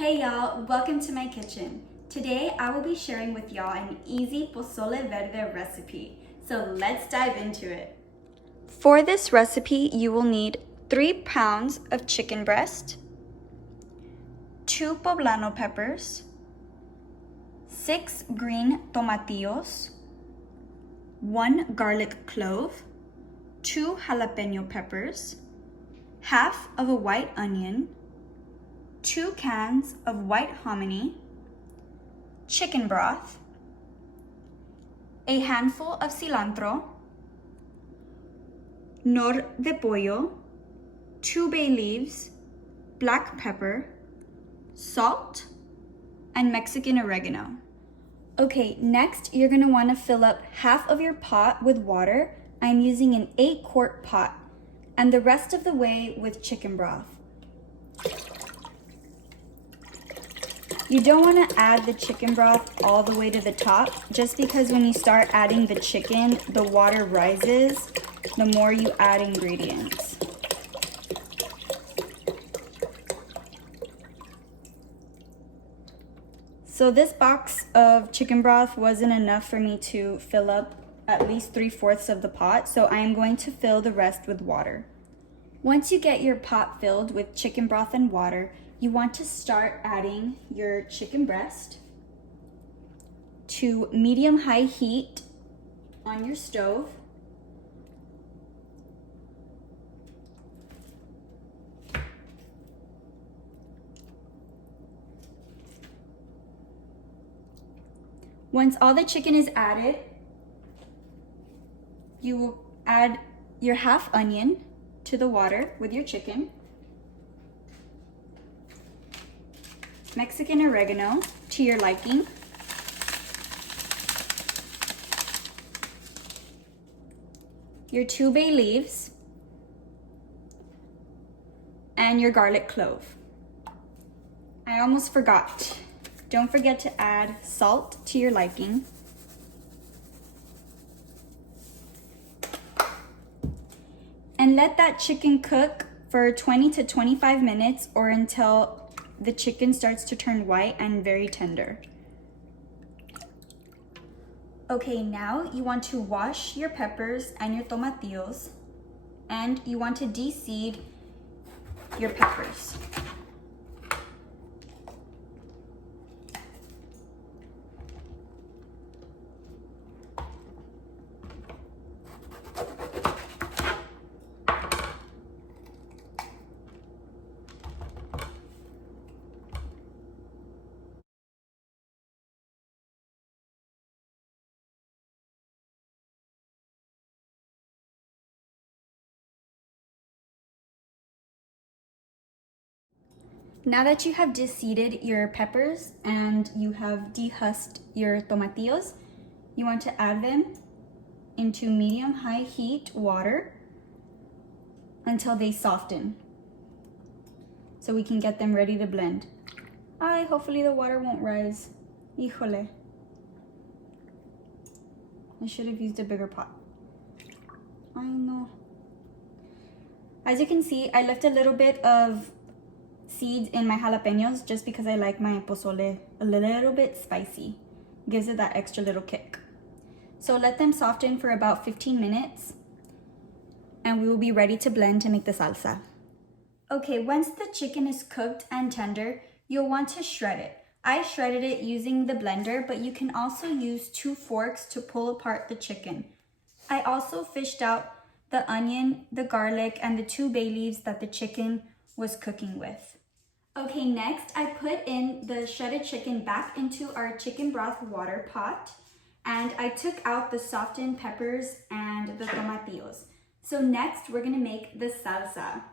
Hey y'all, welcome to my kitchen. Today I will be sharing with y'all an easy pozole verde recipe. So let's dive into it. For this recipe, you will need 3 pounds of chicken breast, 2 poblano peppers, 6 green tomatillos, 1 garlic clove, 2 jalapeño peppers, half of a white onion, 2 cans of white hominy, chicken broth, a handful of cilantro, Knorr de pollo, 2 bay leaves, black pepper, salt, and Mexican oregano. Okay, next you're gonna wanna fill up half of your pot with water. I'm using an 8-quart pot, and the rest of the way with chicken broth. You don't want to add the chicken broth all the way to the top, just because when you start adding the chicken, the water rises the more you add ingredients. So this box of chicken broth wasn't enough for me to fill up at least 3/4 of the pot, so I am going to fill the rest with water. Once you get your pot filled with chicken broth and water, you want to start adding your chicken breast to medium-high heat on your stove. Once all the chicken is added, you will add your half onion to the water with your chicken, Mexican oregano to your liking, your 2 bay leaves, and your garlic clove. I almost forgot. Don't forget to add salt to your liking. And let that chicken cook for 20 to 25 minutes or until the chicken starts to turn white and very tender. Okay, now you want to wash your peppers and your tomatillos, and you want to de-seed your peppers. Now that you have de-seeded your peppers and you have dehusked your tomatillos, you want to add them into medium-high heat water until they soften, so we can get them ready to blend. Hopefully the water won't rise. Híjole. I should have used a bigger pot. I know. As you can see, I left a little bit of seeds in my jalapeños just because I like my pozole a little bit spicy. Gives it that extra little kick. So let them soften for about 15 minutes and we will be ready to blend to make the salsa. Okay, once the chicken is cooked and tender, you'll want to shred it. I shredded it using the blender, but you can also use 2 forks to pull apart the chicken. I also fished out the onion, the garlic, and the 2 bay leaves that the chicken was cooking with. Okay, next I put in the shredded chicken back into our chicken broth water pot, and I took out the softened peppers and the tomatillos. So next we're gonna make the salsa.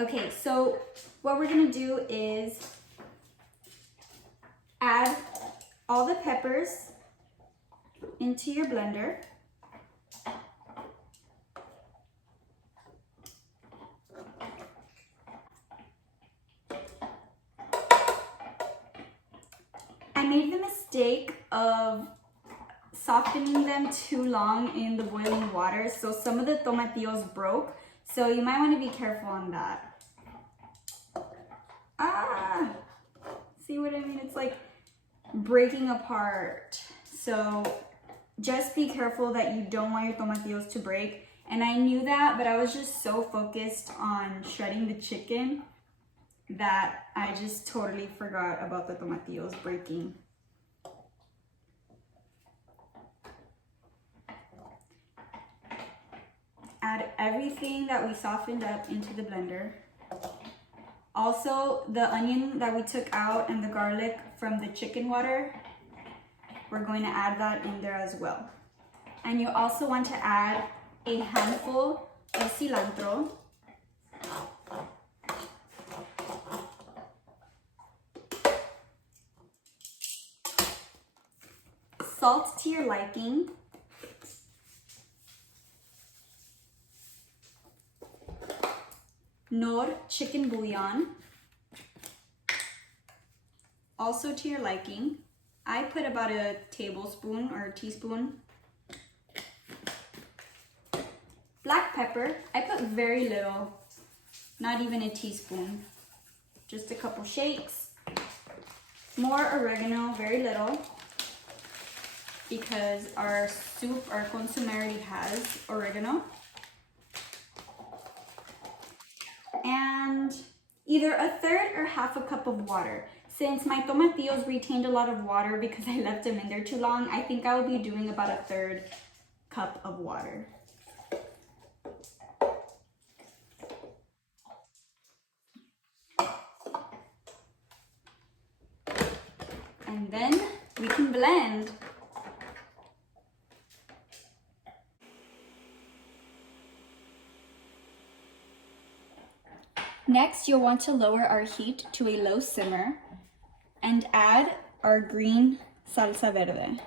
Okay, so what we're gonna do is add all the peppers into your blender. I made the mistake of softening them too long in the boiling water, so some of the tomatillos broke, so you might want to be careful on that. See what I mean? It's like breaking apart. So just be careful that you don't want your tomatillos to break. And I knew that, but I was just so focused on shredding the chicken that I just totally forgot about the tomatillos breaking. Add everything that we softened up into the blender. Also, the onion that we took out and the garlic from the chicken water, we're going to add that in there as well. And you also want to add a handful of cilantro. Salt to your liking. Knorr chicken bouillon, also to your liking. I put about a tablespoon or a teaspoon. Black pepper, I put very little, not even a teaspoon, just a couple shakes. More oregano, very little, because our soup, our consomme already has oregano. And either a third or half a cup of water. Since my tomatillos retained a lot of water because I left them in there too long, I think I will be doing about a third cup of water. And then we can blend. Next, you'll want to lower our heat to a low simmer and add our green salsa verde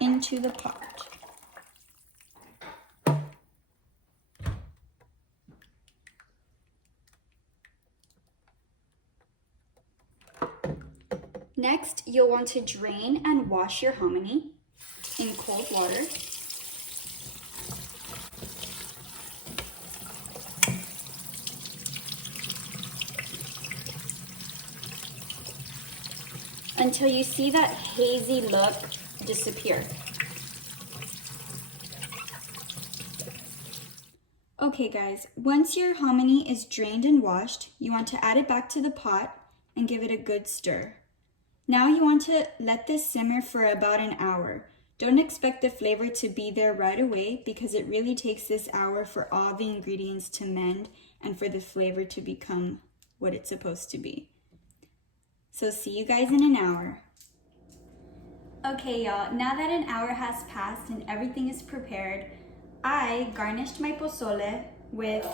into the pot. Next, you'll want to drain and wash your hominy in cold water. Until you see that hazy look disappear. Okay guys, once your hominy is drained and washed, you want to add it back to the pot and give it a good stir. Now you want to let this simmer for about an hour. Don't expect the flavor to be there right away because it really takes this hour for all the ingredients to mend and for the flavor to become what it's supposed to be. So see you guys in an hour. Okay y'all, now that an hour has passed and everything is prepared, I garnished my pozole with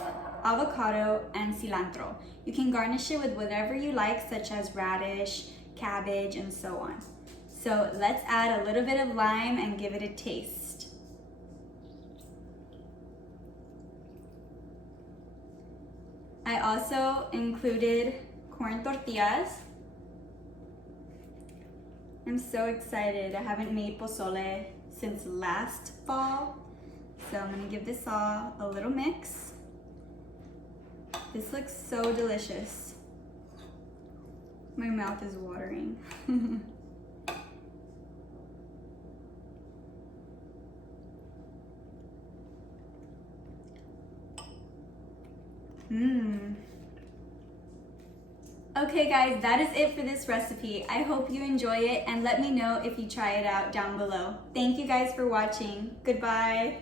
avocado and cilantro. You can garnish it with whatever you like, such as radish, cabbage, and so on. So let's add a little bit of lime and give it a taste. I also included corn tortillas. I'm so excited. I haven't made pozole since last fall. So I'm gonna give this all a little mix. This looks so delicious. My mouth is watering. Okay guys, that is it for this recipe. I hope you enjoy it and let me know if you try it out down below. Thank you guys for watching. Goodbye.